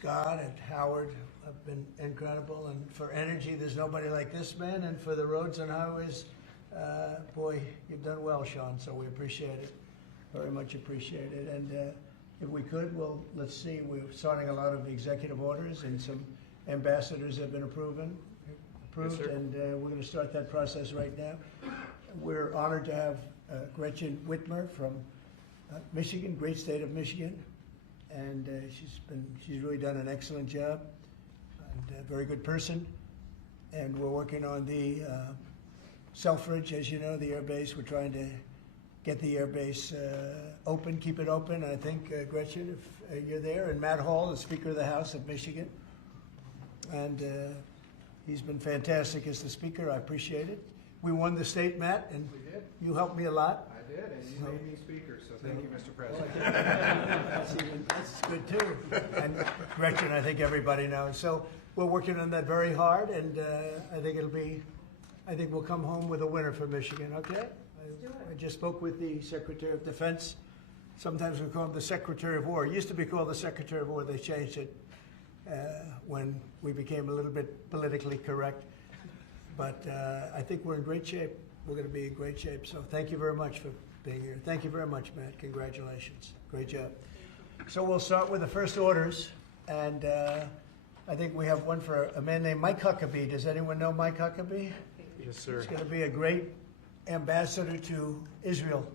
Scott and Howard have been incredible, and for energy, there's nobody like this man, and for the roads and highways, boy, you've done well, Sean, so we appreciate it, very much appreciate it. And if we could, well, let's see, we're starting a lot of executive orders, and some ambassadors have been approved, Yes, sir. and we're going to start that process right now. We're honored to have Gretchen Whitmer from Michigan, great state of Michigan, and she's really done an excellent job, and a very good person. And we're working on the Selfridge, as you know, the air base. We're trying to get the air base open, keep it open. I think, Gretchen, if you're there, and Matt Hall, the Speaker of the House of Michigan, and he's been fantastic as the Speaker. I appreciate it. We won the state, Matt, and We did. you helped me a lot. I did, and you made me speaker, so thank you, Mr. President. That's good too. And Gretchen, I think everybody knows. So we're working on that very hard, and I think we'll come home with a winner for Michigan, okay? I just spoke with the Secretary of Defense. Sometimes we call him the Secretary of War. It used to be called the Secretary of War. They changed it when we became a little bit politically correct. But I think we're in great shape. We're going to be in great shape. So thank you very much for being here. Thank you very much, Matt. Congratulations. Great job. So we'll start with the first orders. And I think we have one for a man named Mike Huckabee. Does anyone know Mike Huckabee? Yes, sir. He's going to be a great ambassador to Israel.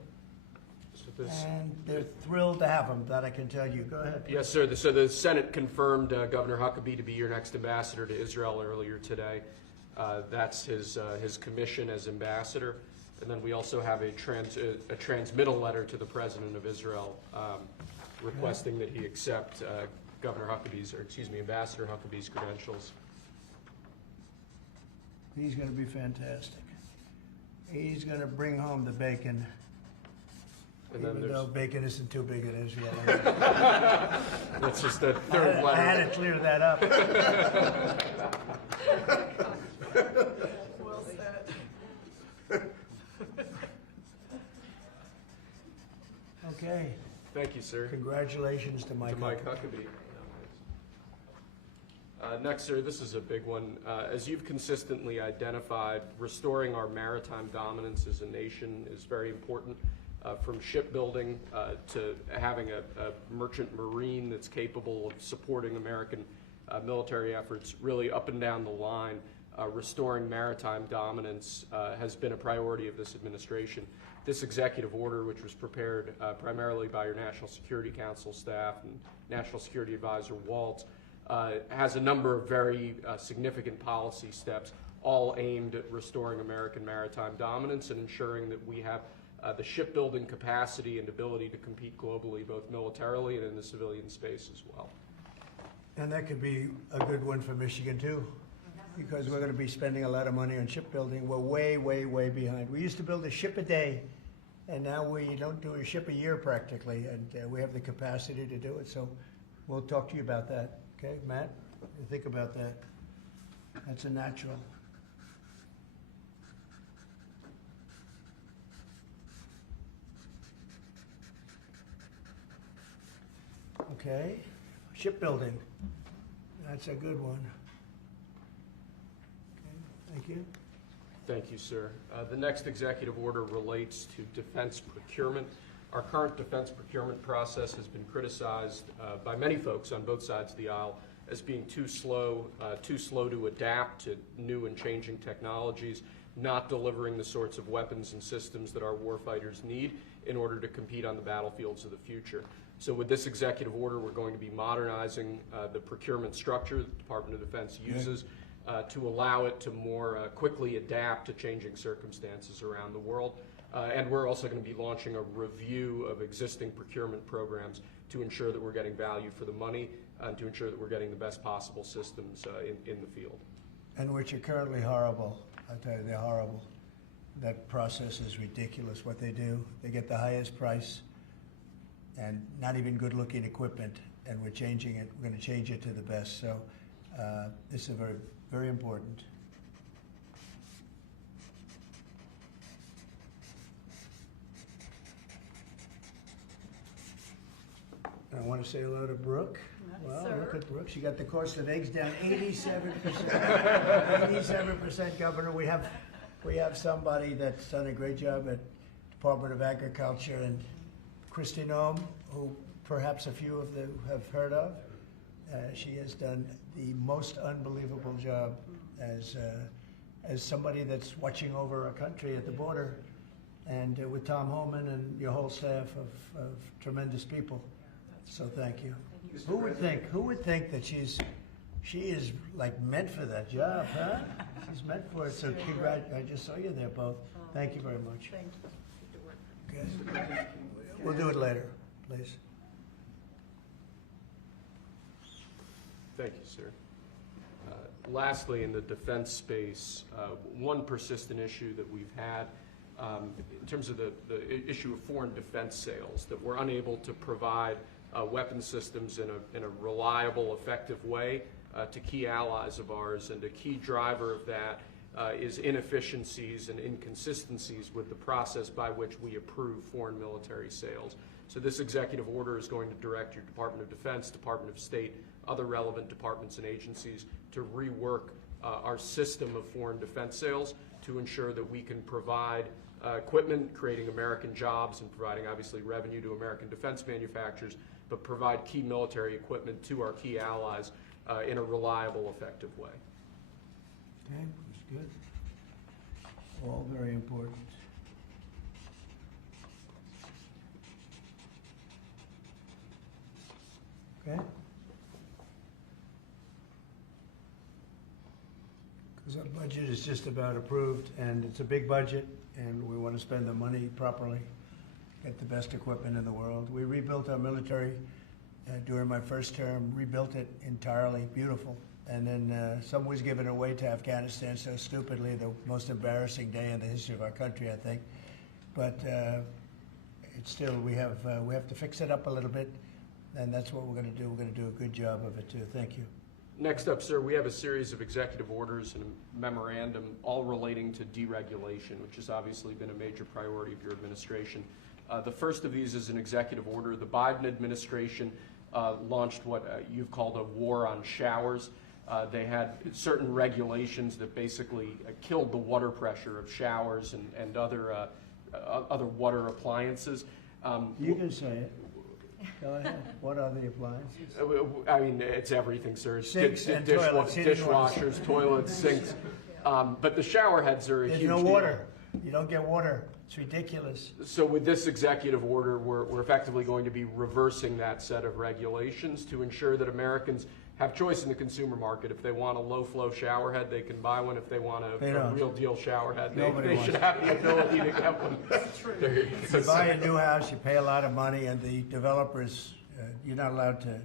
And they're thrilled to have him, that I can tell you. Go ahead. Yes, sir. So the Senate confirmed Governor Huckabee to be your next ambassador to Israel earlier today. That's his commission as ambassador. And then we also have a transmittal letter to the President of Israel requesting that he accept Ambassador Huckabee's credentials. He's going to be fantastic. He's going to bring home the bacon. And then Even though bacon isn't too big in Israel. that's just the third letter. I had to clear that up. Well said. Okay. Thank you, sir. Congratulations to Mike. To Mike Huckabee. Next, sir, this is a big one. As you've consistently identified, restoring our maritime dominance as a nation is very important. From shipbuilding to having a merchant marine that's capable of supporting American military efforts, really up and down the line, restoring maritime dominance has been a priority of this administration. This executive order, which was prepared primarily by your National Security Council staff and National Security Advisor Waltz, has a number of very significant policy steps, all aimed at restoring American maritime dominance and ensuring that we have the shipbuilding capacity and ability to compete globally, both militarily and in the civilian space as well. And that could be a good one for Michigan too, because we're going to be spending a lot of money on shipbuilding. We're way, way, way behind. We used to build a ship a day, and now we don't do a ship a year practically, and we have the capacity to do it. So we'll talk to you about that. Okay, Matt? Think about that. That's a natural. Okay, shipbuilding. That's a good one. Okay, thank you. Thank you, sir. The next executive order relates to defense procurement. Our current defense procurement process has been criticized by many folks on both sides of the aisle as being too slow to adapt to new and changing technologies, not delivering the sorts of weapons and systems that our warfighters need in order to compete on the battlefields of the future. So with this executive order, we're going to be modernizing the procurement structure the Department of Defense uses to allow it to more quickly adapt to changing circumstances around the world. And we're also going to be launching a review of existing procurement programs to ensure that we're getting value for the money and to ensure that we're getting the best possible systems in the field. And which are currently horrible. I tell you, they're horrible. That process is ridiculous, what they do. They get the highest price and not even good-looking equipment, and we're changing it. We're going to change it to the best. So this is very, very important. I want to say hello to Brooke. Well, Sir. look at Brooks, you got the cost of eggs down 87%. 87%, Governor. We have somebody that's done a great job at Department of Agriculture, and Christy Nome, who perhaps a few of you have heard of. She has done the most unbelievable job as somebody that's watching over our country at the border, and with Tom Holman and your whole staff of tremendous people. So thank you. Who would think that she is like meant for that job, huh? She's meant for it. So I just saw you there both. Thank you very much. Thank you. Okay. We'll do it later, please. Thank you, sir. Lastly, in the defense space, one persistent issue that we've had in terms of the issue of foreign defense sales, that we're unable to provide weapon systems in a reliable, effective way to key allies of ours, and a key driver of that is inefficiencies and inconsistencies with the process by which we approve foreign military sales. So this executive order is going to direct your Department of Defense, Department of State, other relevant departments and agencies to rework our system of foreign defense sales to ensure that we can provide equipment, creating American jobs and providing obviously revenue to American defense manufacturers, but provide key military equipment to our key allies in a reliable, effective way. Okay, that's good. All very important. Okay? Because our budget is just about approved, and it's a big budget, and we want to spend the money properly, get the best equipment in the world. We rebuilt our military during my first term, rebuilt it entirely, beautiful. And then some was given away to Afghanistan so stupidly, the most embarrassing day in the history of our country, I think. But it's still, we have to fix it up a little bit, and that's what we're going to do. We're going to do a good job of it too. Thank you. Next up, sir, we have a series of executive orders and a memorandum all relating to deregulation, which has obviously been a major priority of your administration. The first of these is an executive order. The Biden administration launched what you've called a war on showers. They had certain regulations that basically killed the water pressure of showers and other water appliances. You can say it. Go ahead. What are the appliances? I mean, it's everything, sir. It's Sinks and toilets, dishwashers, toilets, sinks. But the shower heads are a huge There's no deal. water. You don't get water. It's ridiculous. So with this executive order, we're effectively going to be reversing that set of regulations to ensure that Americans have choice in the consumer market. If they want a low-flow shower head, they can buy one. If they want a real deal shower head, they should have the ability to get one. There you go. You buy a new house, you pay a lot of money, and the developers, you're not allowed to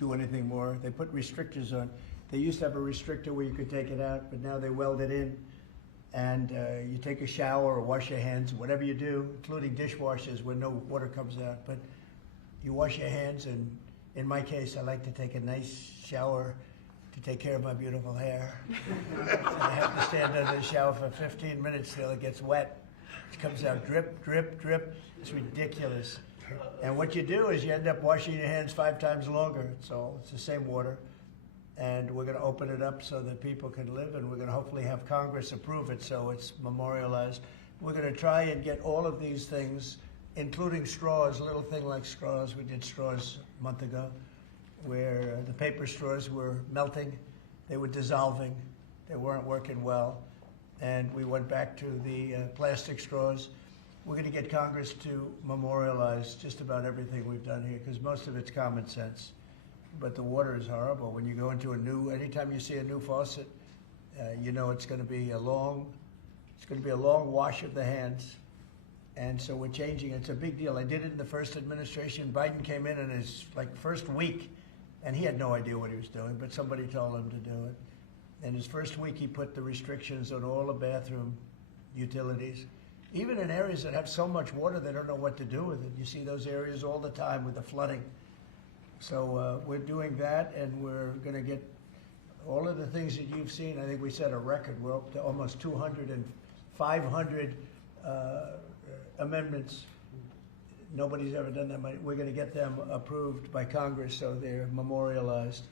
do anything more. They put restrictors on. They used to have a restrictor where you could take it out, but now they weld it in. And you take a shower or wash your hands, whatever you do, including dishwashers where no water comes out. But you wash your hands, and in my case, I like to take a nice shower to take care of my beautiful hair. And I have to stand under the shower for 15 minutes till it gets wet. It comes out drip, drip, drip. It's ridiculous. And what you do is you end up washing your hands 5 times longer. So it's the same water. And we're going to open it up so that people can live, and we're going to hopefully have Congress approve it so it's memorialized. We're going to try and get all of these things, including straws, a little thing like straws. We did straws a month ago, where the paper straws were melting, they were dissolving, they weren't working well, and we went back to the plastic straws. We're going to get Congress to memorialize just about everything we've done here, because most of it's common sense. But the water is horrible. When you go into anytime you see a new faucet, you know it's going to be a long wash of the hands. And so we're changing. It's a big deal. I did it in the first administration. Biden came in his first week, and he had no idea what he was doing, but somebody told him to do it. In his first week, he put the restrictions on all the bathroom utilities, even in areas that have so much water they don't know what to do with it. You see those areas all the time with the flooding. So we're doing that, and we're going to get all of the things that you've seen. I think we set a record. We're up to almost 200 and 500 amendments Nobody's ever done that. We're going to get them approved by Congress, so they're memorialized.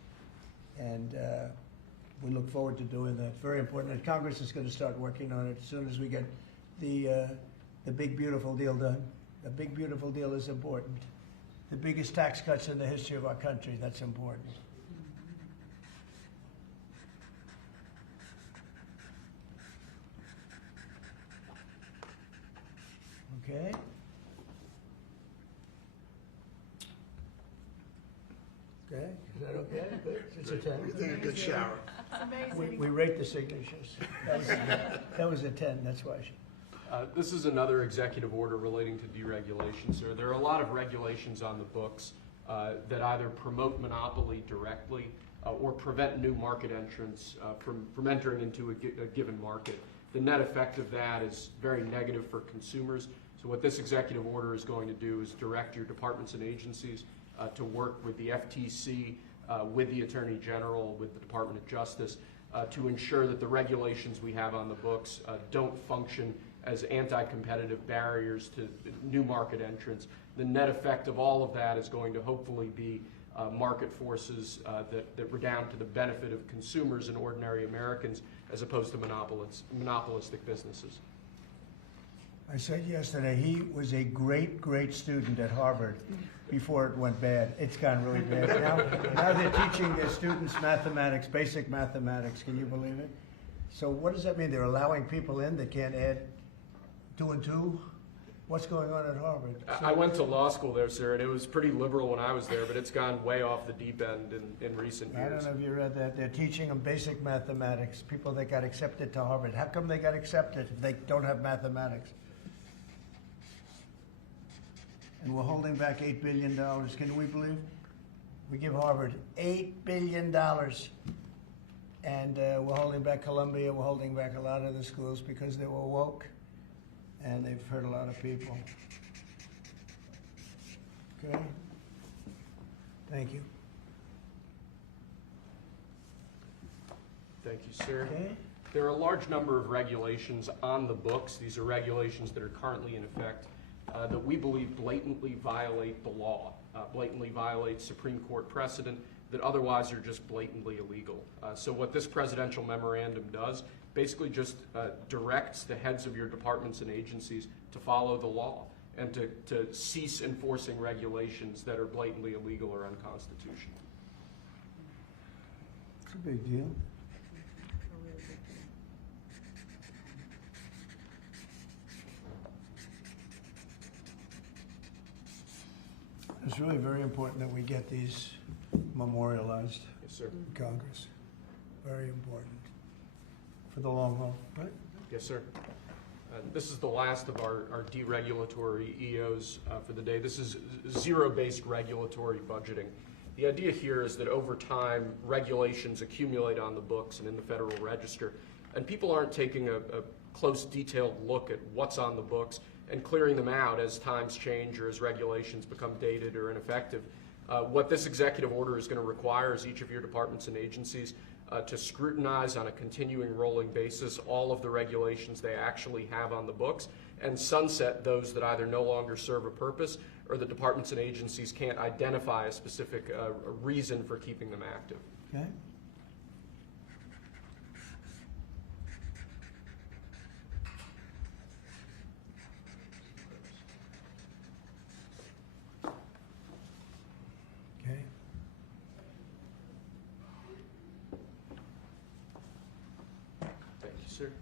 And we look forward to doing that. Very important. And Congress is going to start working on it as soon as we get the big, beautiful deal done. The big, beautiful deal is important. The biggest tax cuts in the history of our country, that's important. Okay. Okay, is that okay? Good. It's a 10. You take a good shower. It's We amazing. rate the signatures. That was a 10, that's why. This is another executive order relating to deregulation, sir. There are a lot of regulations on the books that either promote monopoly directly or prevent new market entrants from entering into a given market. The net effect of that is very negative for consumers. So what this executive order is going to do is direct your departments and agencies to work with the FTC, with the Attorney General, with the Department of Justice, to ensure that the regulations we have on the books don't function as anti-competitive barriers to new market entrants. The net effect of all of that is going to hopefully be market forces that redound to the benefit of consumers and ordinary Americans as opposed to monopolistic businesses. I said yesterday, he was a great, great student at Harvard before it went bad. It's gone really bad. Now they're teaching their students mathematics, basic mathematics. Can you believe it? So what does that mean? They're allowing people in that can't add 2 and 2? What's going on at Harvard? I went to law school there, sir, and it was pretty liberal when I was there, but it's gone way off the deep end in recent I don't years. know if you read that. They're teaching them basic mathematics, people that got accepted to Harvard. How come they got accepted if they don't have mathematics? And we're holding back $8 billion. Can we believe? We give Harvard $8 billion. And we're holding back Columbia. We're holding back a lot of the schools because they were woke. And they've hurt a lot of people. Okay? Thank you. Thank you, sir. Okay? There are a large number of regulations on the books. These are regulations that are currently in effect that we believe blatantly violate the law, blatantly violate Supreme Court precedent that otherwise are just blatantly illegal. So what this presidential memorandum does basically just directs the heads of your departments and agencies to follow the law and to cease enforcing regulations that are blatantly illegal or unconstitutional. It's a big deal. It's really very important that we get these memorialized Yes, sir. in Congress. Very important for the long haul, right? Yes, sir. This is the last of our deregulatory EOs for the day. This is zero-based regulatory budgeting. The idea here is that over time, regulations accumulate on the books and in the Federal Register, and people aren't taking a close, detailed look at what's on the books and clearing them out as times change or as regulations become dated or ineffective. What this executive order is going to require is each of your departments and agencies to scrutinize on a continuing rolling basis all of the regulations they actually have on the books and sunset those that either no longer serve a purpose or the departments and agencies can't identify a specific reason for keeping them active. Okay? Okay. Thank you, sir.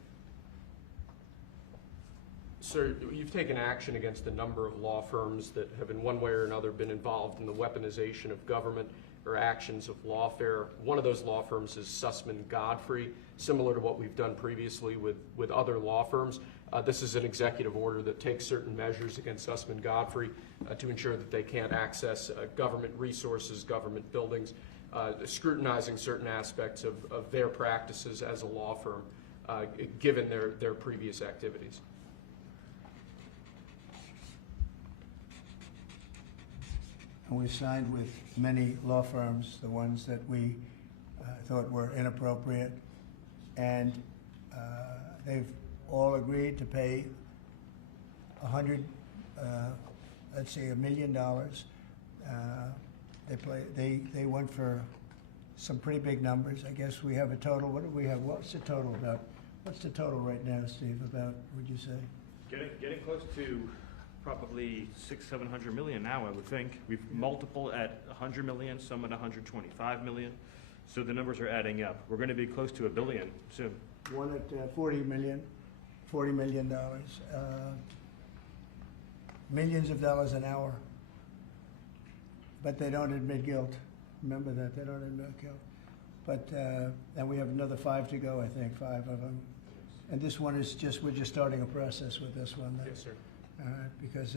Sir, you've taken action against a number of law firms that have in one way or another been involved in the weaponization of government or actions of lawfare. One of those law firms is Sussman Godfrey, similar to what we've done previously with other law firms. This is an executive order that takes certain measures against Sussman Godfrey to ensure that they can't access government resources, government buildings, scrutinizing certain aspects of their practices as a law firm, given their previous activities. And we've signed with many law firms, the ones that we thought were inappropriate, and they've all agreed to pay $100 let's say $1 million. They went for some pretty big numbers. I guess we have a total. What do we have? What's the total about? What's the total right now, Steve? About, would you say? Getting close to probably 600-700 million now, I would think. We've multiple at 100 million, some at 125 million. So the numbers are adding up. We're going to be close to $1 billion soon. One at $40 million. Millions of dollars an hour. But they don't admit guilt. Remember that, they don't admit guilt. But, and we have another 5 to go, I think, 5 of them. And this one is just, we're just starting a process with this one. Yes, sir. Because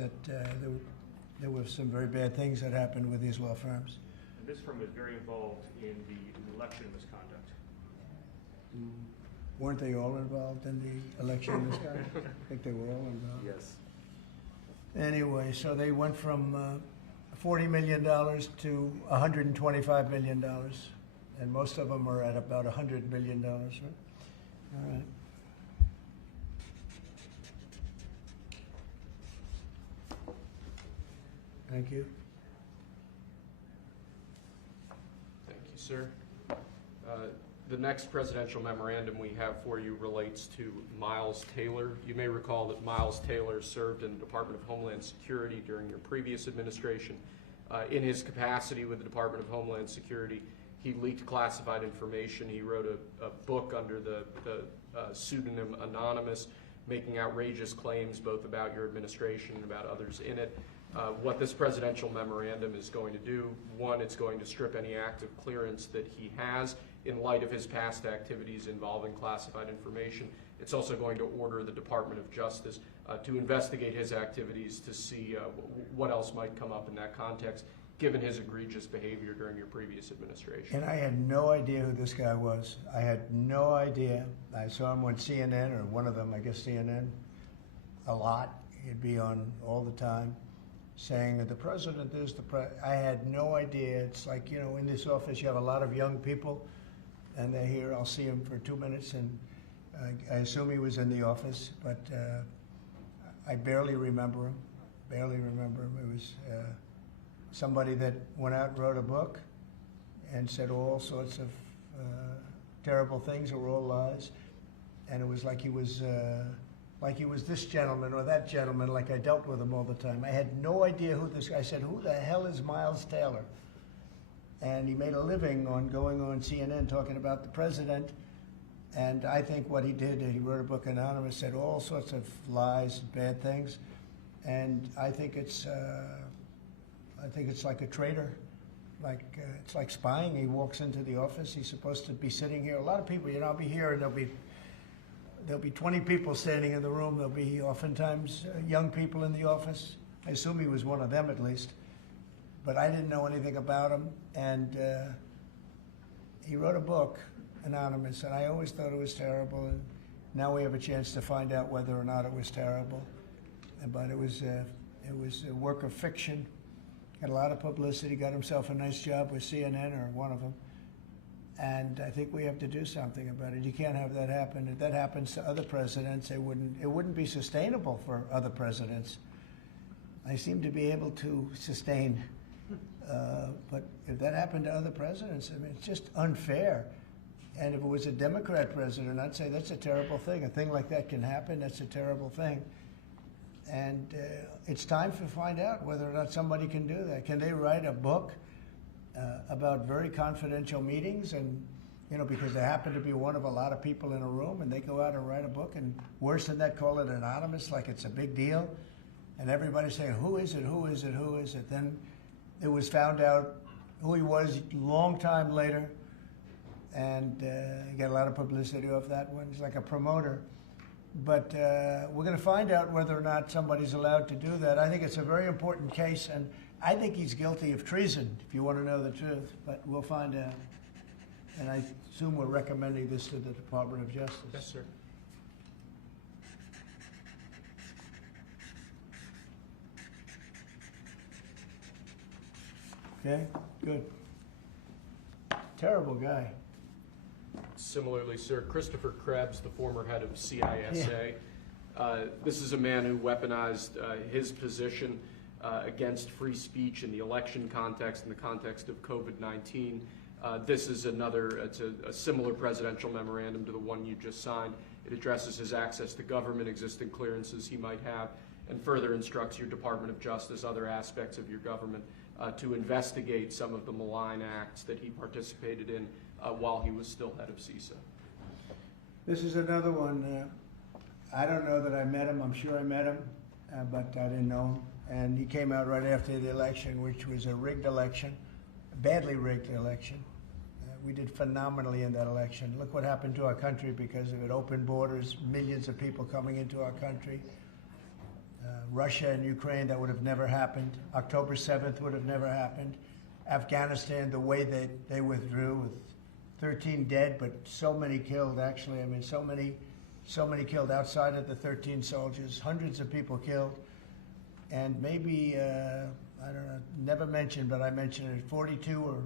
there were some very bad things that happened with these law firms. And this firm was very involved in the election misconduct. Weren't they all involved in the election misconduct? I think they were all involved. Yes. Anyway, so they went from $40 million to $125 million. And most of them are at about $100 million, right? All right. Thank you. Thank you, sir. The next presidential memorandum we have for you relates to Miles Taylor. You may recall that Miles Taylor served in the Department of Homeland Security during your previous administration. In his capacity with the Department of Homeland Security, he leaked classified information. He wrote a book under the pseudonym Anonymous, making outrageous claims both about your administration and about others in it. What this presidential memorandum is going to do, one, it's going to strip any active clearance that he has in light of his past activities involving classified information. It's also going to order the Department of Justice to investigate his activities to see what else might come up in that context, given his egregious behavior during your previous administration. And I had no idea who this guy was. I had no idea. I saw him on CNN, or one of them, I guess CNN, a lot. He'd be on all the time, saying that the president is I had no idea. It's like, you know, in this office you have a lot of young people, and they're here. I'll see him for 2 minutes, and I assume he was in the office, but I barely remember him. It was somebody that went out and wrote a book and said all sorts of terrible things that were all lies, and it was like he was this gentleman or that gentleman, like I dealt with him all the time. I had no idea who this guy. I said, who the hell is Miles Taylor? And he made a living on going on CNN talking about the president. And I think what he did, he wrote a book, Anonymous, said all sorts of lies, bad things. And I think it's like a traitor. It's like spying. He walks into the office. He's supposed to be sitting here. A lot of people, you know, I'll be here and there'll be 20 people standing in the room. There'll be oftentimes young people in the office. I assume he was one of them at least. But I didn't know anything about him. And he wrote a book, Anonymous, and I always thought it was terrible. And now we have a chance to find out whether or not it was terrible. But it was a work of fiction. Got a lot of publicity. Got himself a nice job with CNN, or one of them. And I think we have to do something about it. You can't have that happen. If that happens to other presidents, it wouldn't be sustainable for other presidents. I seem to be able to sustain, but if that happened to other presidents, I mean, it's just unfair. And if it was a Democrat president, I'd say that's a terrible thing. A thing like that can happen. That's a terrible thing. And it's time to find out whether or not somebody can do that. Can they write a book about very confidential meetings, and, you know, because they happen to be one of a lot of people in a room, and they go out and write a book, and worse than that, call it anonymous, like it's a big deal, and everybody's saying, who is it, who is it, who is it? Then it was found out who he was a long time later, and he got a lot of publicity off that one. He's like a promoter. But we're going to find out whether or not somebody's allowed to do that. I think it's a very important case, and I think he's guilty of treason, if you want to know the truth. But we'll find out. And I assume we're recommending this to the Department of Justice. Yes, sir. Okay, good. Terrible guy. Similarly, sir, Christopher Krebs, the former head of CISA. This is a man who weaponized his position against free speech in the election context, in the context of COVID-19. This is it's a similar presidential memorandum to the one you just signed. It addresses his access to government, existing clearances he might have, and further instructs your Department of Justice, other aspects of your government, to investigate some of the malign acts that he participated in while he was still head of CISA. This is another one. I don't know that I met him. I'm sure I met him, but I didn't know him. And he came out right after the election, which was a rigged election, a badly rigged election. We did phenomenally in that election. Look what happened to our country because of it. Open borders, millions of people coming into our country. Russia and Ukraine, that would have never happened. October 7th would have never happened. Afghanistan, the way they withdrew with 13 dead, but so many killed, actually. I mean, so many killed outside of the 13 soldiers, hundreds of people killed. And maybe, I don't know, never mentioned, but I mentioned it, 42 or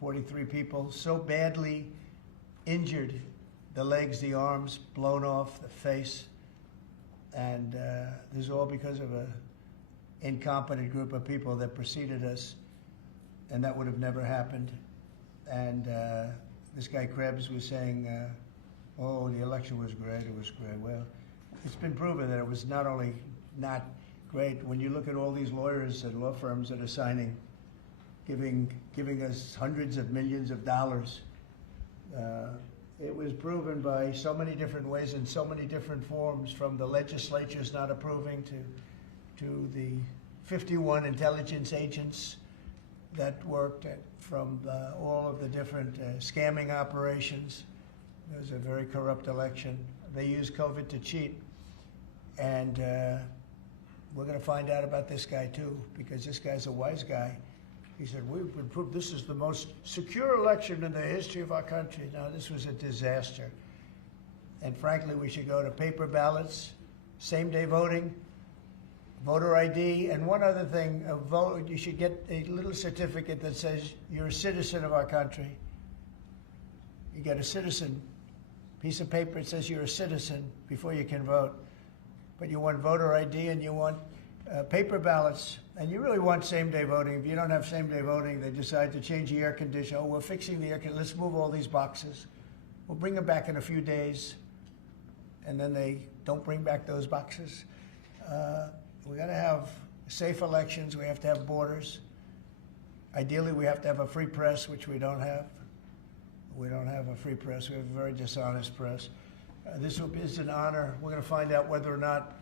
43 people so badly injured, the legs, the arms, blown off, the face. And this is all because of an incompetent group of people that preceded us, and that would have never happened. And this guy Krebs was saying, oh, the election was great, it was great. Well, it's been proven that it was not only not great. When you look at all these lawyers and law firms that are signing, giving us hundreds of millions of dollars, it was proven by so many different ways in so many different forms, from the legislatures not approving to the 51 intelligence agents that worked from all of the different scamming operations. It was a very corrupt election. They used COVID to cheat. And we're going to find out about this guy too, because this guy's a wise guy. He said, we've been proved this is the most secure election in the history of our country. No, this was a disaster. And frankly, we should go to paper ballots, same-day voting, voter ID, and one other thing, you should get a little certificate that says you're a citizen of our country. You get a citizen piece of paper that says you're a citizen before you can vote. But you want voter ID and you want paper ballots, and you really want same-day voting. If you don't have same-day voting, they decide to change the air conditioner. Oh, we're fixing the air conditioner. Let's move all these boxes. We'll bring them back in a few days, and then they don't bring back those boxes. We got to have safe elections. We have to have borders. Ideally, we have to have a free press, which we don't have. We don't have a free press. We have a very dishonest press. This is an honor. We're going to find out whether or not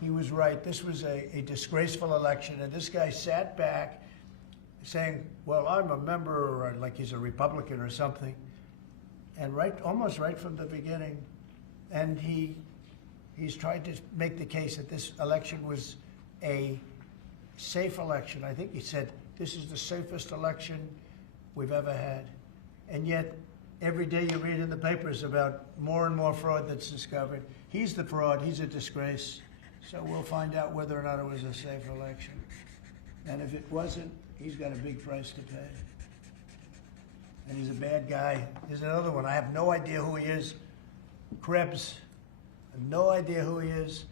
he was right. This was a disgraceful election, and this guy sat back saying, well, I'm a member, or like he's a Republican or something, and almost right from the beginning. And he's tried to make the case that this election was a safe election. I think he said, this is the safest election we've ever had. And yet, every day you read in the papers about more and more fraud that's discovered. He's the fraud. He's a disgrace. So we'll find out whether or not it was a safe election. And if it wasn't, he's got a big price to pay. And he's a bad guy. Here's another one. I have no idea who he is. Krebs. I have no idea who he is.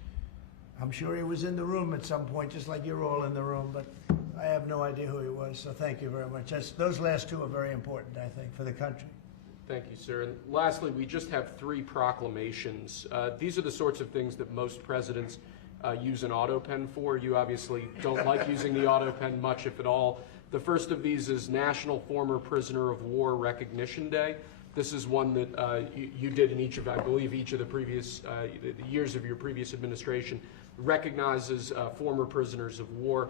I'm sure he was in the room at some point, just like you're all in the room, but I have no idea who he was. So thank you very much. Those last two are very important, I think, for the country. Thank you, sir. And lastly, we just have 3 proclamations. These are the sorts of things that most presidents use an auto pen for. You obviously don't like using the auto pen much, if at all. The first of these is National Former Prisoner of War Recognition Day. This is one that you did in each of, I believe, each of the previous years of your previous administration, recognizes former prisoners of war.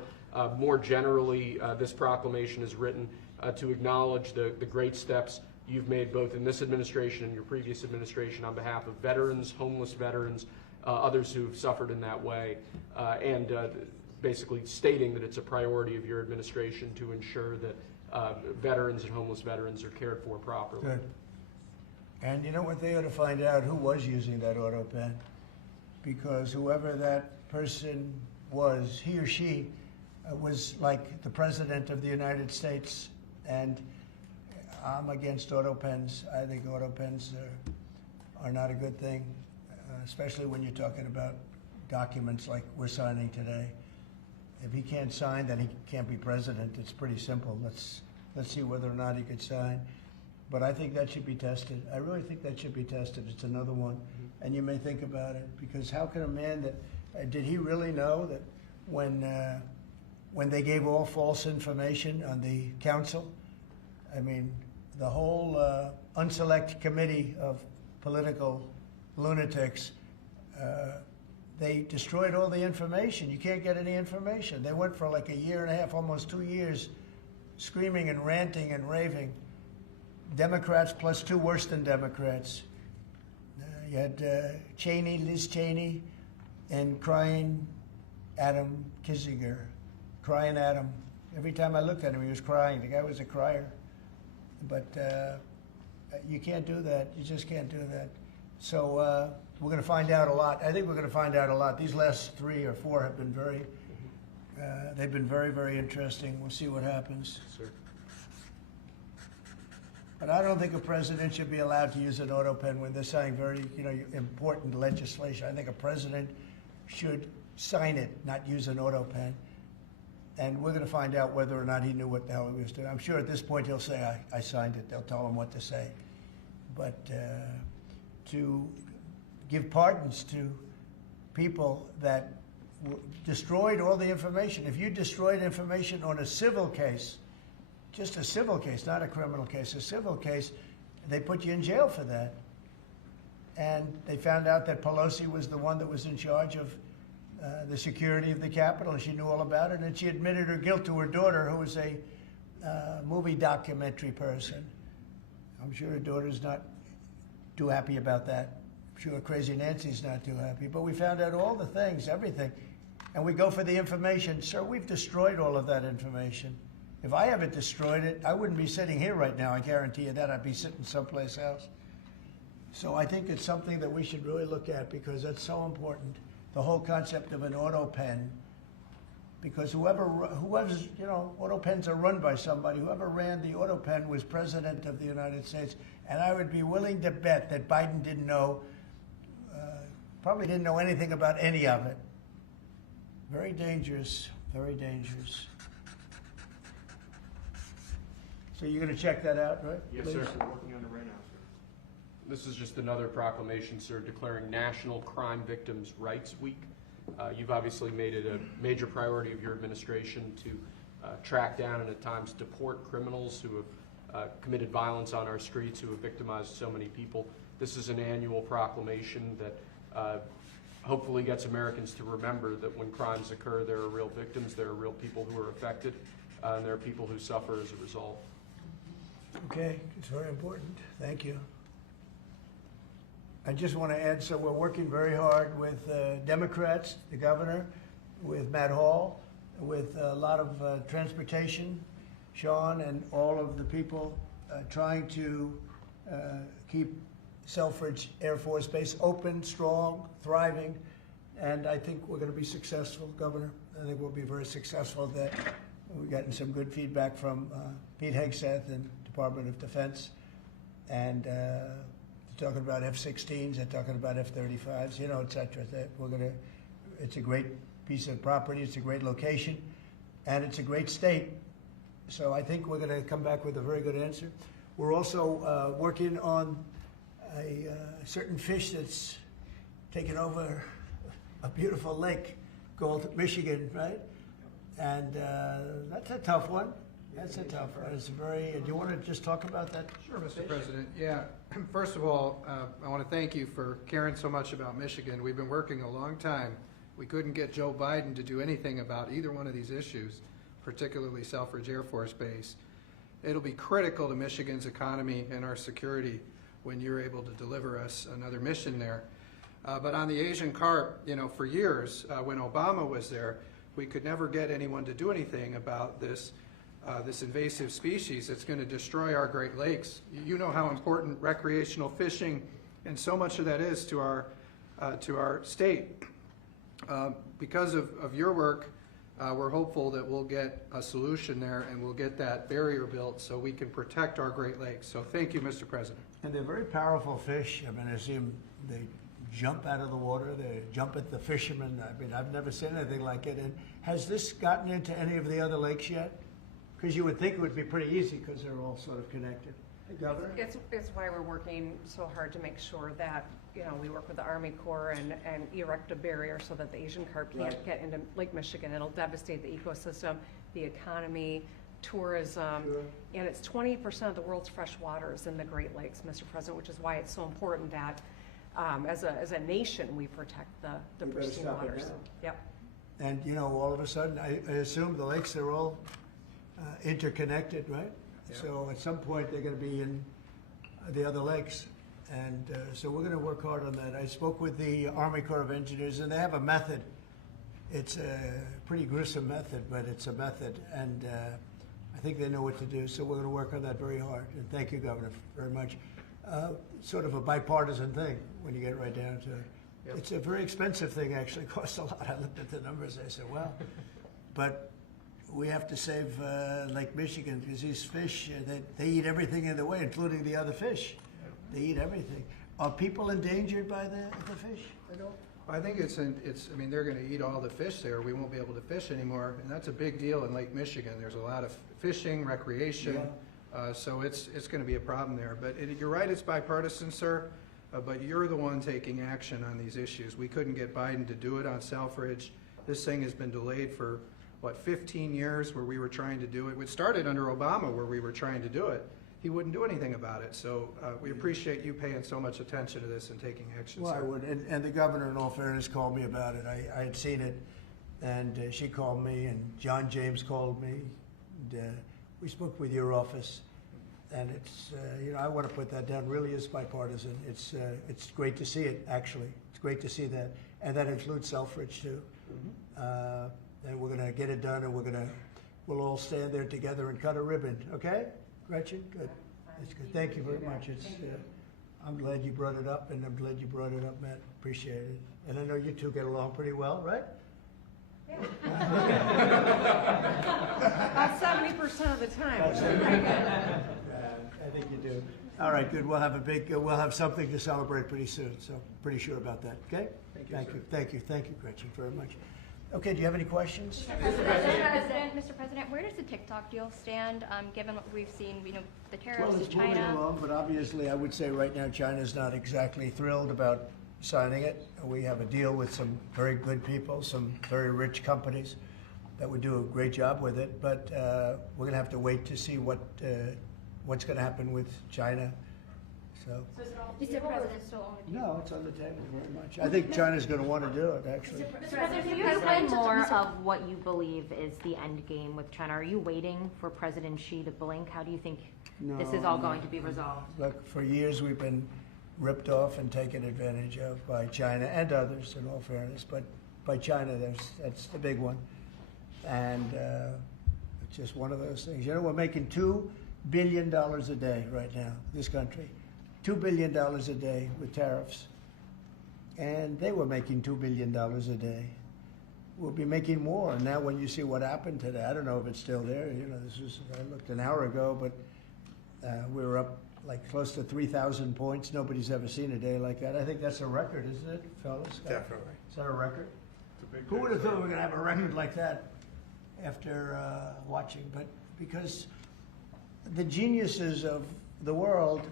More generally, this proclamation is written to acknowledge the great steps you've made both in this administration and your previous administration on behalf of veterans, homeless veterans, others who've suffered in that way, and basically stating that it's a priority of your administration to ensure that veterans and homeless veterans are cared for properly. Good. And you know what? They ought to find out who was using that auto pen, because whoever that person was, he or she was like the President of the United States, and I'm against auto pens. I think auto pens are not a good thing, especially when you're talking about documents like we're signing today. If he can't sign, then he can't be president. It's pretty simple. Let's see whether or not he could sign. But I think that should be tested. I really think that should be tested. It's another one. And you may think about it, because how can a man that, did he really know that when they gave all false information on the council, I mean, the whole unselect committee of political lunatics, they destroyed all the information. You can't get any information. They went for like a year and a half, almost 2 years, screaming and ranting and raving. Democrats plus two worse than Democrats. You had Liz Cheney, and crying Adam Kinzinger. Crying Adam. Every time I looked at him, he was crying. The guy was a crier. But you can't do that. You just can't do that. So we're going to find out a lot. I think we're going to find out a lot. These last 3 or 4 have been they've been very, very interesting. We'll see what happens. Sir. But I don't think a president should be allowed to use an auto pen when they're signing very, important legislation. I think a president should sign it, not use an auto pen. And we're going to find out whether or not he knew what the hell he was doing. I'm sure at this point he'll say, I signed it. They'll tell him what to say. But to give pardons to people that destroyed all the information. If you destroyed information on a civil case, just a civil case, not a criminal case, a civil case, they put you in jail for that. And they found out that Pelosi was the one that was in charge of the security of the Capitol, and she knew all about it, and she admitted her guilt to her daughter, who was a movie documentary person. I'm sure her daughter's not too happy about that. I'm sure Crazy Nancy's not too happy. But we found out all the things, everything. And we go for the information. Sir, we've destroyed all of that information. If I haven't destroyed it, I wouldn't be sitting here right now. I guarantee you that. I'd be sitting someplace else. So I think it's something that we should really look at, because that's so important. The whole concept of an auto pen, because whoever's, auto pens are run by somebody. Whoever ran the auto pen was president of the United States. And I would be willing to bet that Biden didn't know, probably didn't know anything about any of it. Very dangerous, very dangerous. So you're going to check that out, right? Yes, please? sir. We're working on it right now, sir. This is just another proclamation, sir, declaring National Crime Victims' Rights Week. You've obviously made it a major priority of your administration to track down and at times deport criminals who have committed violence on our streets, who have victimized so many people. This is an annual proclamation that hopefully gets Americans to remember that when crimes occur, there are real victims, there are real people who are affected, and there are people who suffer as a result. Okay, it's very important. Thank you. I just want to add, so we're working very hard with Democrats, the governor, with Matt Hall, with a lot of transportation, Sean, and all of the people trying to keep Selfridge Air Force Base open, strong, thriving, and I think we're going to be successful, Governor. I think we'll be very successful at that. We've gotten some good feedback from Pete Hegseth and Department of Defense, and they're talking about F-16s, they're talking about F-35s, et cetera. It's a great piece of property, it's a great location, and it's a great state. So I think we're going to come back with a very good answer. We're also working on a certain fish that's taken over a beautiful lake called Michigan, right? And that's a tough one. That's a tough one. It's very. Do you want to just talk about that? Sure, Mr. President. Yeah. First of all, I want to thank you for caring so much about Michigan. We've been working a long time. We couldn't get Joe Biden to do anything about either one of these issues, particularly Selfridge Air Force Base. It'll be critical to Michigan's economy and our security when you're able to deliver us another mission there. But on the Asian carp, for years, when Obama was there, we could never get anyone to do anything about this invasive species that's going to destroy our Great Lakes. You know how important recreational fishing and so much of that is to our state. Because of your work, we're hopeful that we'll get a solution there and we'll get that barrier built so we can protect our Great Lakes. So thank you, Mr. President. And they're very powerful fish. I mean, I see them, they jump out of the water. They jump at the fishermen. I mean, I've never seen anything like it. And has this gotten into any of the other lakes yet? Because you would think it would be pretty easy because they're all sort of connected. Hey, Governor? It's why we're working so hard to make sure that, we work with the Army Corps and erect a barrier so that the Asian carp can't Right. get into Lake Michigan. It'll devastate the ecosystem, the economy, tourism. Sure. And it's 20% of the world's fresh waters in the Great Lakes, Mr. President, which is why it's so important that, as a nation, we protect the We better pristine stop it waters. now. Yep. And, all of a sudden, I assume the lakes are all interconnected, right? Yeah. So at some point, they're going to be in the other lakes. And so we're going to work hard on that. I spoke with the Army Corps of Engineers, and they have a method. It's a pretty gruesome method, but it's a method. And I think they know what to do. So we're going to work on that very hard. And thank you, Governor, very much. Sort of a bipartisan thing when you get right down to it. Yep. It's a very expensive thing, actually. It costs a lot. I looked at the numbers. I said, well, but we have to save Lake Michigan because these fish, they eat everything in the way, including the other fish. They eat everything. Are people endangered by the fish? I don't. I think I mean, they're gonna eat all the fish there. We won't be able to fish anymore, and that's a big deal in Lake Michigan. There's a lot of fishing, recreation, so it's gonna be a problem there. But you're right, it's bipartisan, sir, but you're the one taking action on these issues. We couldn't get Biden to do it on Selfridge. This thing has been delayed for, 15 years where we were trying to do it. It started under Obama where we were trying to do it. He wouldn't do anything about it. So we appreciate you paying so much attention to this and taking action, Well, sir. I would, and the governor, in all fairness, called me about it. I had seen it, and she called me, and John James called me. And, we spoke with your office, and it's, I want to put that down. Really is bipartisan. It's great to see it, actually. It's great to see that, and that includes Selfridge too. And we're going to get it done, and we'll all stand there together and cut a ribbon. Okay? Gretchen, good. That's good. Thank you very much. It's, I'm glad you brought it up, and I'm glad you brought it up, Matt. Appreciate it. And I know you two get along pretty well, right? About 70% of the time. I think you do. All right, good. We'll have something to celebrate pretty soon. So pretty sure about that. Okay? Thank you, Gretchen, very much. Okay, do you have any questions? Mr. President, where does the TikTok deal stand, given what we've seen, the tariffs Well, to it's moving China? along, but obviously I would say right now China's not exactly thrilled about signing it. We have a deal with some very good people, some very rich companies that would do a great job with it, but we're going to have to wait to see what's going to happen with China. So, Mr. President, still on the table? no, it's on the table very much. I think China's going to want to do it, actually. Mr. President, Can you explain more of what you believe is the end game with China? Are you waiting for President Xi to blink? How do you think this is all going to be resolved? Look, for years we've been ripped off and taken advantage of by China and others, in all fairness, but by China, that's the big one. And it's just one of those things. We're making $2 billion a day right now, this country. $2 billion a day with tariffs. And they were making $2 billion a day. We'll be making more. And now when you see what happened today, I don't know if it's still there. I looked an hour ago, but we were up like close to 3,000 points. Nobody's ever seen a day like that. I think that's a record, isn't it, fellas? Definitely. Is that a record? Who would have thought we were going to have a record like that after watching? But because the geniuses of the world,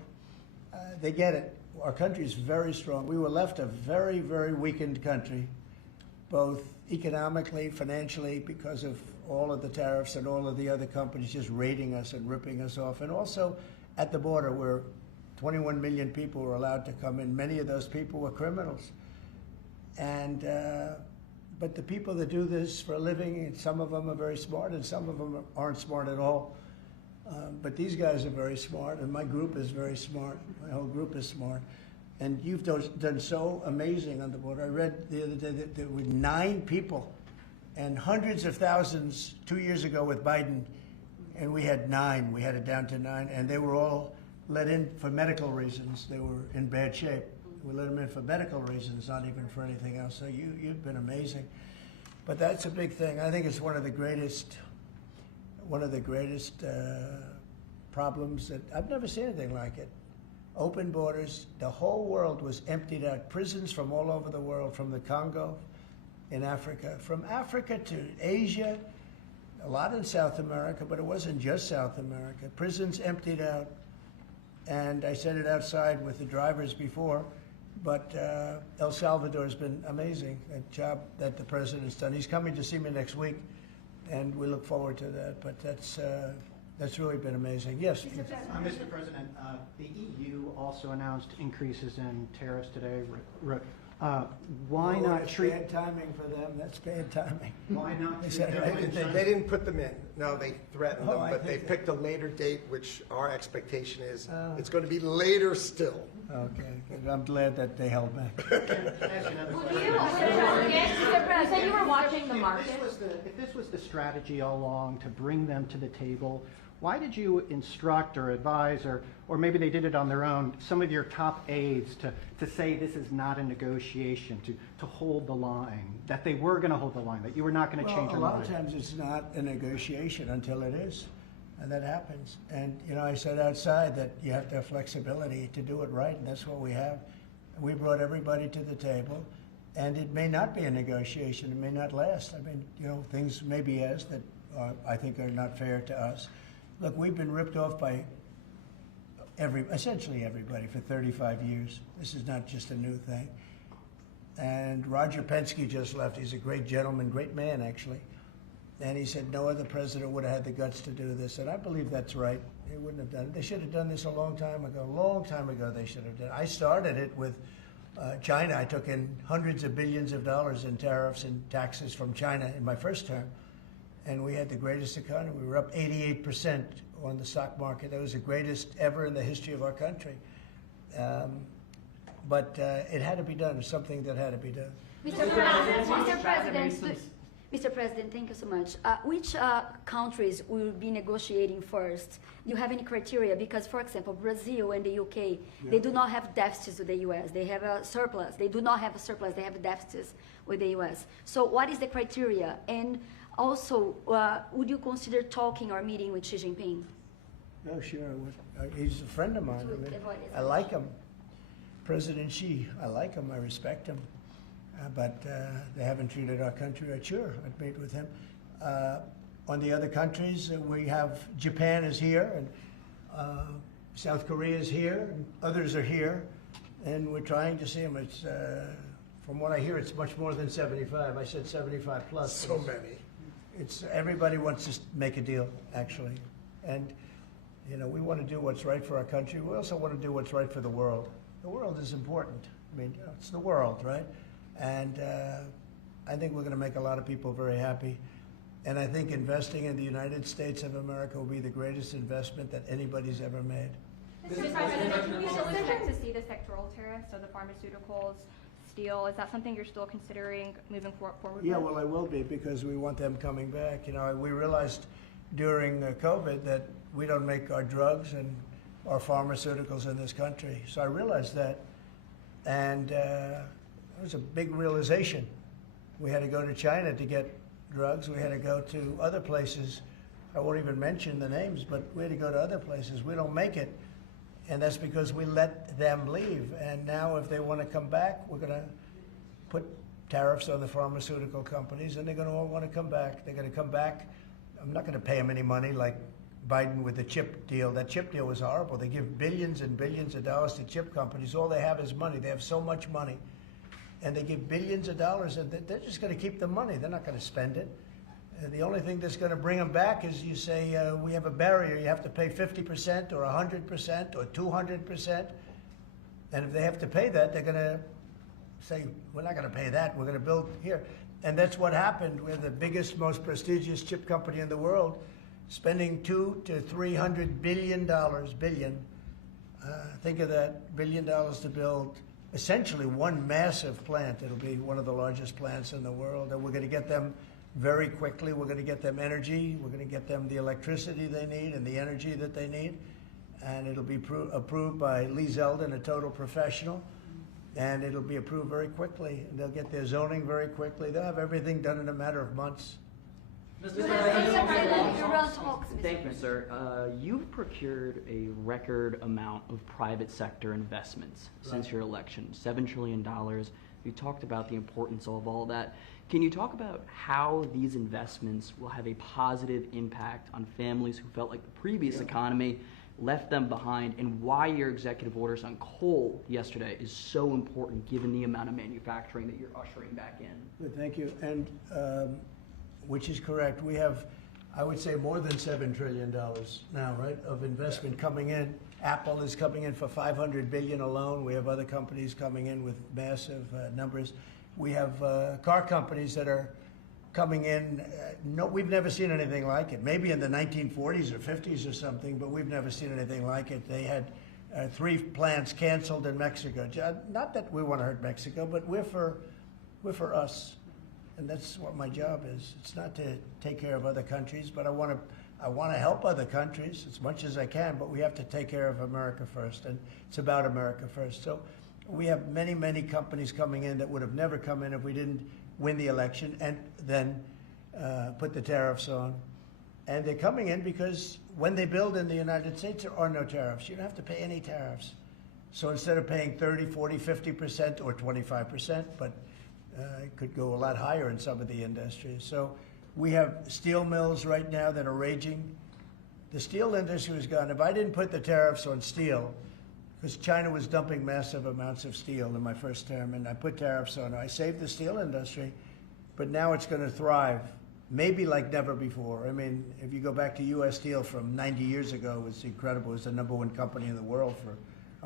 they get it. Our country is very strong. We were left a very, very weakened country, both economically, financially, because of all of the tariffs and all of the other companies just raiding us and ripping us off. And also at the border where 21 million people were allowed to come in. Many of those people were criminals. And but the people that do this for a living, some of them are very smart and some of them aren't smart at all. But these guys are very smart, and my group is very smart. My whole group is smart. And you've done so amazing on the border. I read the other day that there were 9 people and hundreds of thousands 2 years ago with Biden, and we had 9. We had it down to 9, and they were all let in for medical reasons. They were in bad shape. We let them in for medical reasons, not even for anything else. So you've been amazing. But that's a big thing. I think it's one of the greatest problems that I've never seen anything like it. open borders. The whole world was emptied out. Prisons from all over the world, from the Congo, in Africa, from Africa to Asia, a lot in South America, but it wasn't just South America. Prisons emptied out, and I said it outside with the drivers before, but El Salvador has been amazing, a job that the president's done. He's coming to see me next week, and we look forward to that, but that's really been amazing. Yes? Mr. President, the EU also announced increases in tariffs today. Why not That's treat? bad timing for them. That's bad timing. Why not They treat said, them "Hey, like they- China?" They didn't put them in. No, they threatened Oh, them, I but they think that- picked a later date, which our expectation is Oh. it's going to be later still. Okay, good. I'm glad that they held back. You said you were watching the market. If this was the strategy all along to bring them to the table, why did you instruct or advise, or maybe they did it on their own, some of your top aides to say this is not a negotiation, to hold the line, that they were going to hold the line, that you were not going to change Well, your a lot mind? of times it's not a negotiation until it is, and that happens. And, you know, I said outside that you have to have flexibility to do it right, and that's what we have. We brought everybody to the table, and it may not be a negotiation, it may not last. I mean, you know, things may be asked that I think are not fair to us. Look, we've been ripped off by essentially everybody for 35 years. This is not just a new thing. And Roger Penske just left. He's a great gentleman, great man, actually. And he said no other president would have had the guts to do this. And I believe that's right. They wouldn't have done it. They should have done this a long time ago. Long time ago they should have done it. I started it with China. I took in hundreds of billions of dollars in tariffs and taxes from China in my first term. And we had the greatest economy. We were up 88% on the stock market. That was the greatest ever in the history of our country. But it had to be done. It's something that had to be done. Mr. President, thank you so much. Which countries will be negotiating first? Do you have any criteria? Because, for example, Brazil and the UK, they do not have deficits with the US. They have a surplus. They do not have a surplus. They have deficits with the US. So what is the criteria? And also, would you consider talking or meeting with Xi Jinping? Oh, sure. He's a friend of mine. I mean, I like him. President Xi, I like him. I respect him. But they haven't treated our country right. Sure, I'd meet with him. On the other countries, we have Japan is here, and South Korea is here, and others are here, and we're trying to see them. It's, from what I hear, it's much more than 75. I said 75 plus. So many. It's everybody wants to make a deal, actually, and you know we want to do what's right for our country. We also want to do what's right for the world. The world is important. I mean, you know, it's the world, right? And I think we're going to make a lot of people very happy. And I think investing in the United States of America will be the greatest investment that anybody's ever made. Mr. President, can we still expect to see the sectoral tariffs, so the pharmaceuticals, steel? Is that something you're still considering moving forward Yeah, with? well, I will be because we want them coming back. You know, we realized during COVID that we don't make our drugs and our pharmaceuticals in this country. So I realized that, and it was a big realization. We had to go to China to get drugs. We had to go to other places. I won't even mention the names, but we had to go to other places. We don't make it, and that's because we let them leave. And now if they want to come back, we're going to put tariffs on the pharmaceutical companies, and they're going to all want to come back. They're going to come back. I'm not going to pay them any money like Biden with the chip deal. That chip deal was horrible. They give billions and billions of dollars to chip companies. All they have is money. They have so much money. And they give billions of dollars, and they're just going to keep the money. They're not going to spend it. The only thing that's going to bring them back is you say, we have a barrier. You have to pay 50% or 100% or 200%. And if they have to pay that, they're going to say, we're not going to pay that. We're going to build here. And that's what happened. We're the biggest, most prestigious chip company in the world, spending $200 to $300 billion. Think of that, $1 billion to build essentially one massive plant. It'll be one of the largest plants in the world, and we're going to get them very quickly. We're going to get them energy. We're going to get them the electricity they need and the energy that they need, and it'll be approved by Lee Zeldin, a total professional, and it'll be approved very quickly. And they'll get their zoning very quickly. They'll have everything done in a matter of months. Thank you, sir. You've procured a record amount of private sector investments since your election, $7 trillion. You talked about the importance of all that. Can you talk about how these investments will have a positive impact on families who felt like the previous economy left them behind, and why your executive orders on coal yesterday is so important given the amount of manufacturing that you're ushering back in? Good, thank you. And which is correct. We have, I would say, more than $7 trillion now, right, of investment coming in. Apple is coming in for $500 billion alone. We have other companies coming in with massive numbers. We have car companies that are coming in. No, we've never seen anything like it. Maybe in the 1940s or 50s or something, but we've never seen anything like it. They had 3 plants canceled in Mexico. Not that we want to hurt Mexico, but we're for us. And that's what my job is. It's not to take care of other countries, but I want to help other countries as much as I can, but we have to take care of America first, and it's about America first. So we have many, many companies coming in that would have never come in if we didn't win the election and then put the tariffs on. And they're coming in because when they build in the United States, there are no tariffs. You don't have to pay any tariffs. So instead of paying 30, 40, 50% or 25%, but it could go a lot higher in some of the industries. So we have steel mills right now that are raging. The steel industry was gone. If I didn't put the tariffs on steel, because China was dumping massive amounts of steel in my first term, and I put tariffs on it, I saved the steel industry, but now it's going to thrive, maybe like never before. I mean, if you go back to U.S. Steel from 90 years ago, it was incredible. It was the #1 company in the world for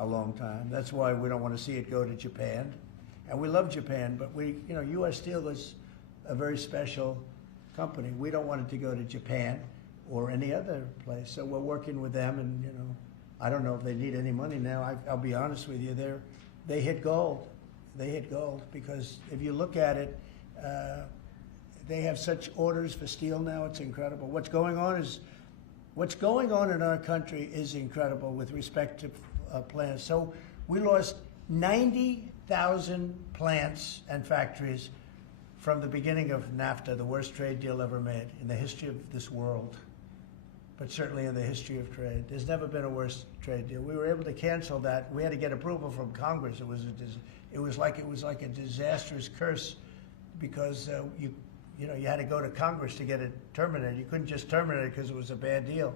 a long time. That's why we don't want to see it go to Japan. And we love Japan, but U.S. Steel is a very special company. We don't want it to go to Japan or any other place. So we're working with them, and I don't know if they need any money now. I'll be honest with you, they hit gold. They hit gold because if you look at it, they have such orders for steel now. It's incredible. What's going on in our country is incredible with respect to plants. So we lost 90,000 plants and factories from the beginning of NAFTA, the worst trade deal ever made in the history of this world, but certainly in the history of trade. There's never been a worse trade deal. We were able to cancel that. We had to get approval from Congress. It was like a disastrous curse because you had to go to Congress to get it terminated. You couldn't just terminate it because it was a bad deal.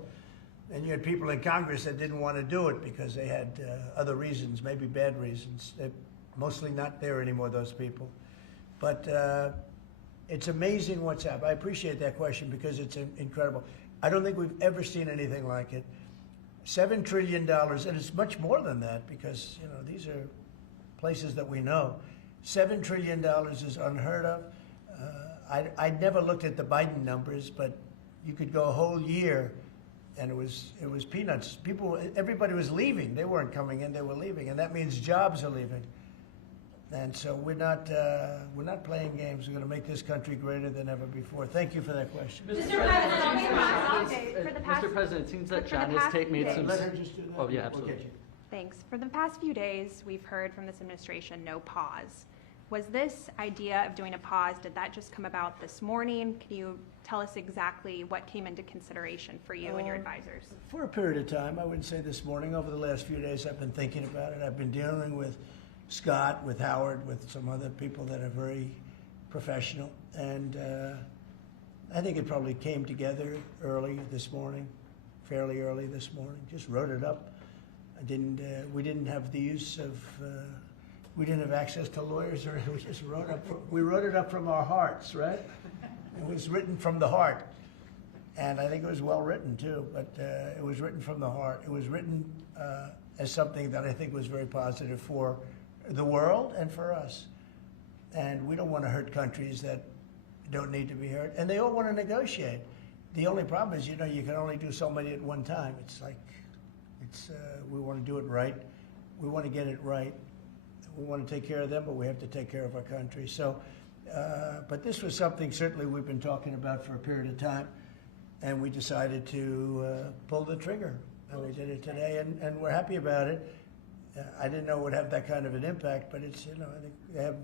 And you had people in Congress that didn't want to do it because they had other reasons, maybe bad reasons. They're mostly not there anymore, those people. But it's amazing what's happened. I appreciate that question because it's incredible. I don't think we've ever seen anything like it. $7 trillion, and it's much more than that because these are places that we know. $7 trillion is unheard of. I never looked at the Biden numbers, but you could go a whole year and it was peanuts. Everybody was leaving. They weren't coming in, they were leaving, and that means jobs are leaving. And so we're not playing games. We're going to make this country greater than ever before. Thank you for that question. Mr. President, it seems that John has made some... Let her just do that. Oh, yeah, absolutely. Thanks. For the past few days, we've heard from this administration no pause. Was this idea of doing a pause, did that just come about this morning? Can you tell us exactly what came into consideration for you and your advisors? For a period of time, I wouldn't say this morning. Over the last few days, I've been thinking about it. I've been dealing with Scott, with Howard, with some other people that are very professional. And I think it probably came together early this morning, fairly early this morning. Just wrote it up. We didn't have the use of, we didn't have access to lawyers, or we just we wrote it up from our hearts, right? It was written from the heart. And I think it was well written too, but it was written from the heart. It was written as something that I think was very positive for the world and for us. And we don't want to hurt countries that don't need to be hurt. And they all want to negotiate. The only problem is, you can only do so many at one time. We want to do it right. We want to get it right. We want to take care of them, but we have to take care of our country. So, but this was something certainly we've been talking about for a period of time, and we decided to pull the trigger. And we did it today, and we're happy about it. I didn't know it would have that kind of an impact, but it's, I think they have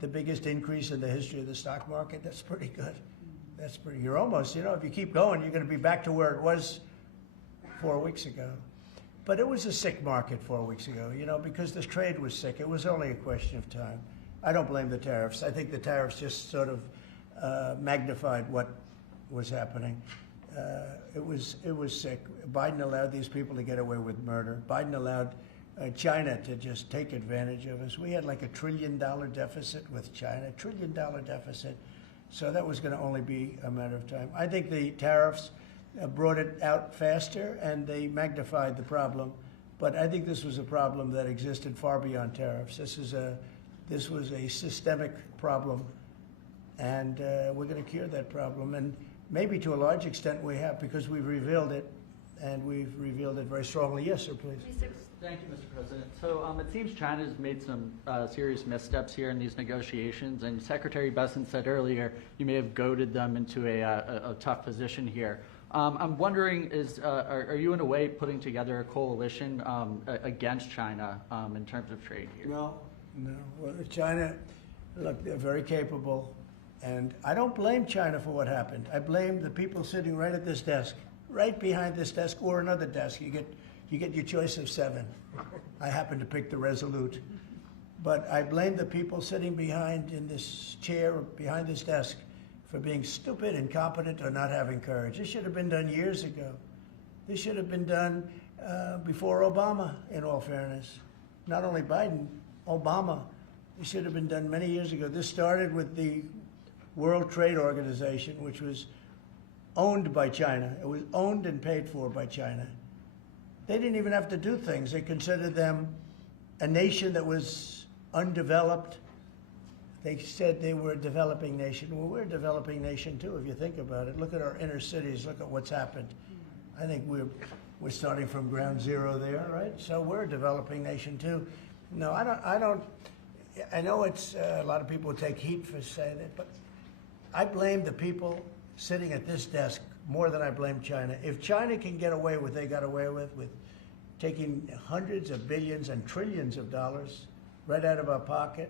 the biggest increase in the history of the stock market. That's pretty good. That's pretty, you're almost, if you keep going, you're going to be back to where it was 4 weeks ago. But it was a sick market 4 weeks ago, because the trade was sick. It was only a question of time. I don't blame the tariffs. I think the tariffs just sort of magnified what was happening. It was sick. Biden allowed these people to get away with murder. Biden allowed China to just take advantage of us. We had like $1 trillion deficit with China, $1 trillion deficit. So that was going to only be a matter of time. I think the tariffs brought it out faster and they magnified the problem. But I think this was a problem that existed far beyond tariffs. This was a systemic problem, and we're going to cure that problem. And maybe to a large extent we have, because we've revealed it, and we've revealed it very strongly. Yes, sir, please. Thank you, Mr. President. So it seems China's made some serious missteps here in these negotiations, and Secretary Besson said earlier you may have goaded them into a tough position here. I'm wondering, are you in a way putting together a coalition against China in terms of trade here? No. Well, China, look, they're very capable, and I don't blame China for what happened. I blame the people sitting right at this desk, right behind this desk, or another desk. You get your choice of 7. I happen to pick the Resolute. But I blame the people sitting behind in this chair, behind this desk, for being stupid, incompetent, or not having courage. This should have been done years ago. This should have been done before Obama, in all fairness. Not only Biden, Obama. It should have been done many years ago. This started with the World Trade Organization, which was owned by China. It was owned and paid for by China. They didn't even have to do things. They considered them a nation that was undeveloped. They said they were a developing nation. Well, we're a developing nation too, if you think about it. Look at our inner cities. Look at what's happened. I think we're starting from ground zero there, right? So we're a developing nation too. No, I don't. I know it's a lot of people take heat for saying it, but I blame the people sitting at this desk more than I blame China. If China can get away with what they got away with taking hundreds of billions and trillions of dollars right out of our pocket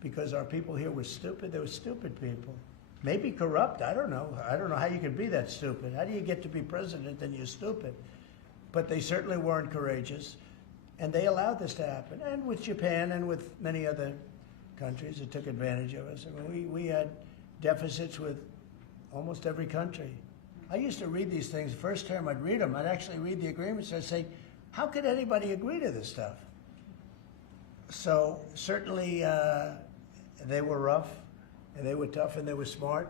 because our people here were stupid, they were stupid people. Maybe corrupt, I don't know. I don't know how you can be that stupid. How do you get to be president and you're stupid? But they certainly weren't courageous, and they allowed this to happen. And with Japan and with many other countries that took advantage of us. I mean, we had deficits with almost every country. I used to read these things. The first term I'd read them. I'd actually read the agreements. I'd say, how could anybody agree to this stuff? So certainly they were rough, and they were tough, and they were smart.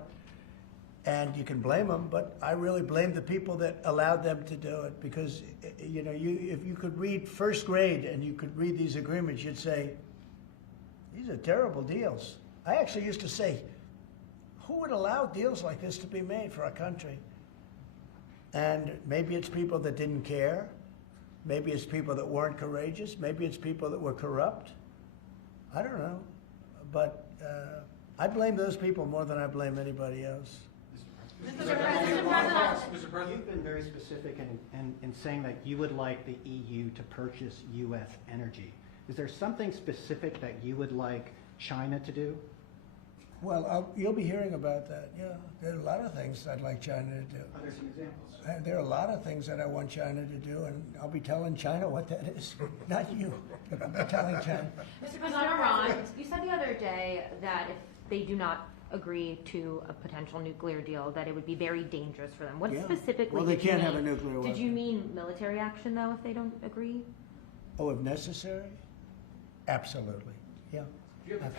And you can blame them, but I really blame the people that allowed them to do it, because if you could read first grade and you could read these agreements, you'd say, these are terrible deals. I actually used to say, who would allow deals like this to be made for our country? And maybe it's people that didn't care. Maybe it's people that weren't courageous. Maybe it's people that were corrupt. I don't know. But I blame those people more than I blame anybody else. Mr. President, you've been very specific in saying that you would like the EU to purchase U.S. energy. Is there something specific that you would like China to do? Well, you'll be hearing about that. Yeah, there are a lot of things I'd like China to do. Are there some examples? There are a lot of things that I want China to do, and I'll be telling China what that is. Not you, but I'll be telling China. Mr. President, on Iran, you said the other day that if they do not agree to a potential nuclear deal, that it would be very dangerous for them. What specifically Well, they did you can't mean? have a nuclear weapon. Did you mean military action, though, if they don't agree? Oh, if necessary? Absolutely, yeah.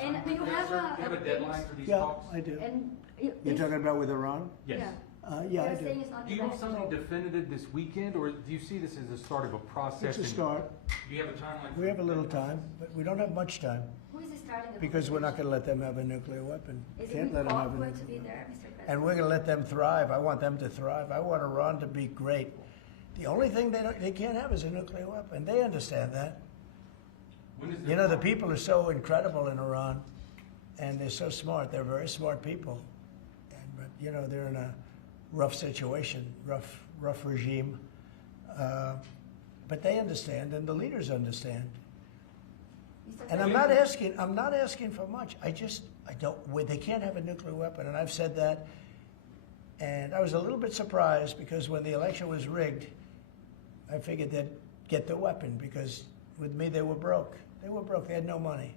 And you have a deadline for these Yeah, talks? I do. And You're talking about with Iran? Yes. Yeah, I They're do. saying it's not Do you have something debatable. definitive this weekend, or do you see this as the start of a process? It's a start. Do you have a timeline? We have a little time, but we don't have much time, Who is starting the because we're not going to let them have a nuclear weapon. Is Can't it let them have a going to nuclear be weapon. there, Mr. President? And we're going to let them thrive. I want them to thrive. I want Iran to be great. The only thing they can't have is a nuclear weapon. They understand that. The people are so incredible in Iran, and they're so smart. They're very smart people. But they're in a rough situation, rough regime. But they understand, and the leaders understand. And I'm not asking for much. They can't have a nuclear weapon, and I've said that. And I was a little bit surprised because when the election was rigged, I figured they'd get the weapon because with me they were broke. They were broke. They had no money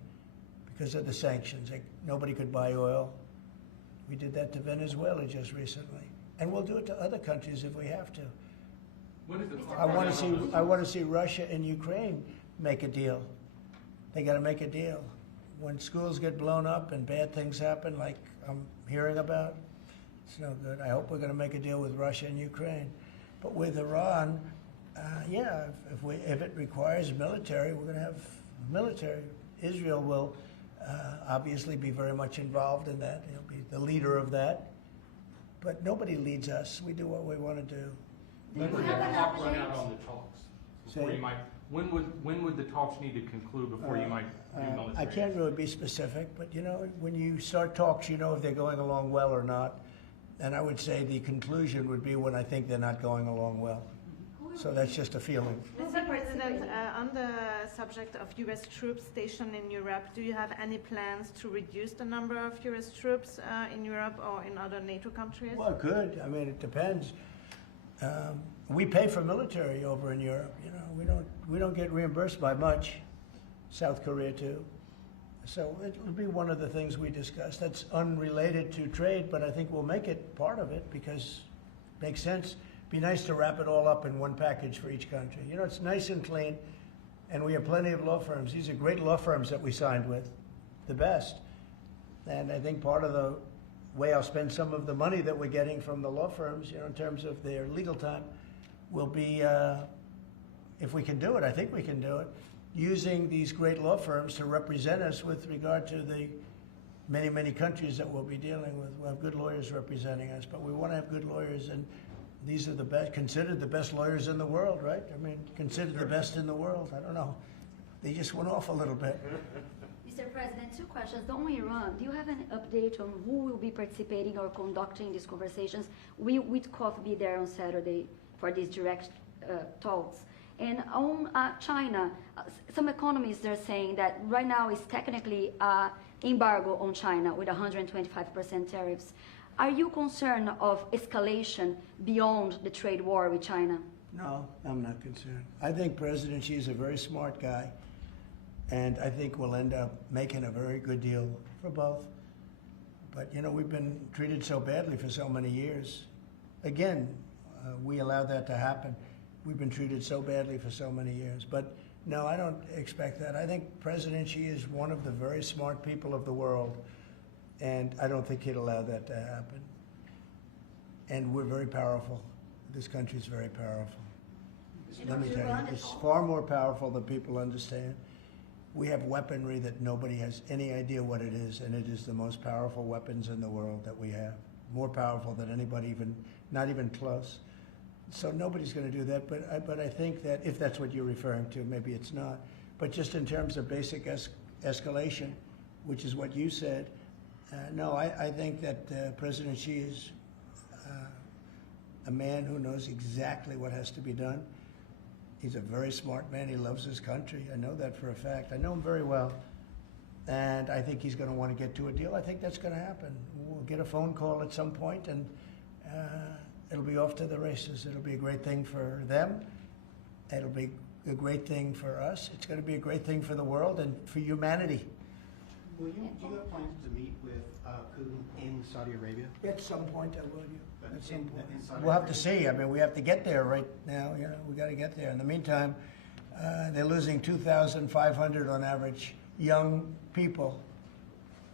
because of the sanctions. Nobody could buy oil. We did that to Venezuela just recently. And we'll do it to other countries if we have to. I want to see Russia and Ukraine make a deal. They got to make a deal. When schools get blown up and bad things happen, like I'm hearing about, it's no good. I hope we're going to make a deal with Russia and Ukraine. But with Iran, yeah, if it requires military, we're going to have military. Israel will obviously be very much involved in that. He'll be the leader of that. But nobody leads us. We do what we want to do. When would the clock run out on the talks? Before Say- you might, when would the talks need to conclude before you might do military? I can't really be specific, but you know, when you start talks, you know if they're going along well or not. And I would say the conclusion would be when I think they're not going along well. So that's just a feeling. Mr. President, on the subject of U.S. troops stationed in Europe, do you have any plans to reduce the number of U.S. troops in Europe or in other NATO countries? Well, good. I mean, it depends. We pay for military over in Europe. You know, we don't get reimbursed by much. South Korea too. So it'll be one of the things we discuss. That's unrelated to trade, but I think we'll make it part of it because it makes sense. Be nice to wrap it all up in one package for each country. You know, it's nice and clean, and we have plenty of law firms. These are great law firms that we signed with, the best. And I think part of the way I'll spend some of the money that we're getting from the law firms, you know, in terms of their legal time, will be, if we can do it, I think we can do it, using these great law firms to represent us with regard to the many, many countries that we'll be dealing with. We'll have good lawyers representing us, but we want to have good lawyers, and these are the best, considered the best lawyers in the world, right? I mean, considered the best in the world. I don't know. They just went off a little bit. Mr. President, two questions. On Iran, do you have an update on who will be participating or conducting these conversations? Will Witkoff be there on Saturday for these direct talks? And on China, some economists are saying that right now is technically embargo on China with 125% tariffs. Are you concerned of escalation beyond the trade war with China? No, I'm not concerned. I think President Xi is a very smart guy, and I think we'll end up making a very good deal for both. But, you know, we've been treated so badly for so many years. Again, we allowed that to happen. We've been treated so badly for so many years. But no, I don't expect that. I think President Xi is one of the very smart people of the world, and I don't think he'd allow that to happen. And we're very powerful. This country's very powerful. Let me tell you, it's far more powerful than people understand. We have weaponry that nobody has any idea what it is, and it is the most powerful weapons in the world that we have. More powerful than anybody even, not even close. So nobody's going to do that, but I think that if that's what you're referring to, maybe it's not. But just in terms of basic escalation, which is what you said, no, I think that President Xi is a man who knows exactly what has to be done. He's a very smart man. He loves his country. I know that for a fact. I know him very well. And I think he's going to want to get to a deal. I think that's going to happen. We'll get a phone call at some point, and it'll be off to the races. It'll be a great thing for them. It'll be a great thing for us. It's going to be a great thing for the world and for humanity. Do you have plans to meet with Putin in Saudi Arabia? At some point, I will. At some point. In Saudi We'll have to Arabia? see. I mean, we have to get there right now. You know, we got to get there. In the meantime, they're losing 2,500 on average young people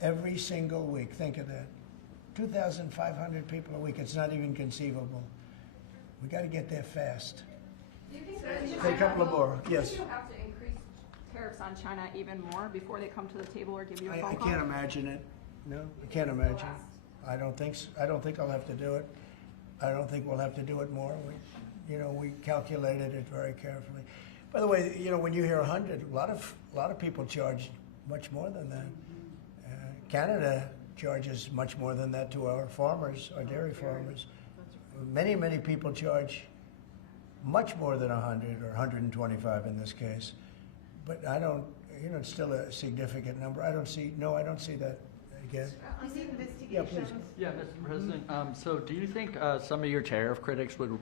every single week. Think of that. 2,500 people a week. It's not even conceivable. We got to get there fast. Do you think Say a couple of more. Yes. Do you have to increase tariffs on China even more before they come to the table or give you a phone I call? can't imagine it. No, I can't imagine. I don't think so. I don't think I'll have to do it. I don't think we'll have to do it more. We calculated it very carefully. By the way, you know, when you hear 100, a lot of people charge much more than that. Canada charges much more than that to our farmers, our dairy farmers. Many people charge much more than 100 or 125 in this case. But I don't, you know, it's still a significant number. I don't see that again. On the Yeah, please. investigations. Yeah, Mr. President, so do you think some of your tariff critics would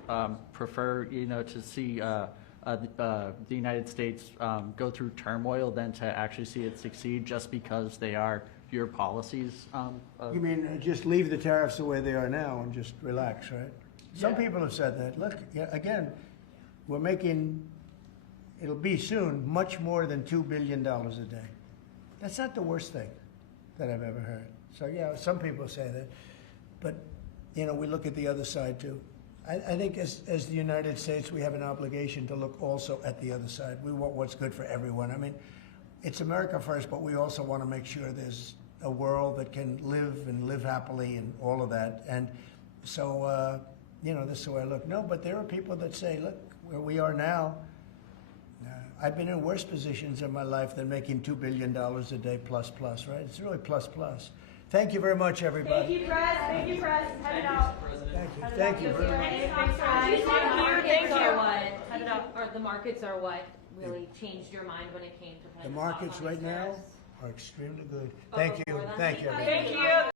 prefer, to see the United States go through turmoil than to actually see it succeed just because they are your policies? You mean just leave the tariffs the way they are now and just relax, right? Some Yeah. people have said that. Look, yeah, again, we're making, it'll be soon, much more than $2 billion a day. That's not the worst thing that I've ever heard. So, yeah, some people say that. But, we look at the other side, too. I think as the United States, we have an obligation to look also at the other side. We want what's good for everyone. I mean, it's America first, but we also want to make sure there's a world that can live happily and all of that. And so, this is the way I look. No, but there are people that say, look, where we are now, I've been in worse positions in my life than making $2 billion a day plus, right? It's really plus. Thank you very much, everybody. Thank you, Press. Thank you, Press. Head it out. Thank you. The markets are what really changed your mind when it came to The markets right now are extremely good. Thank you. Thank you, everybody. Thank you.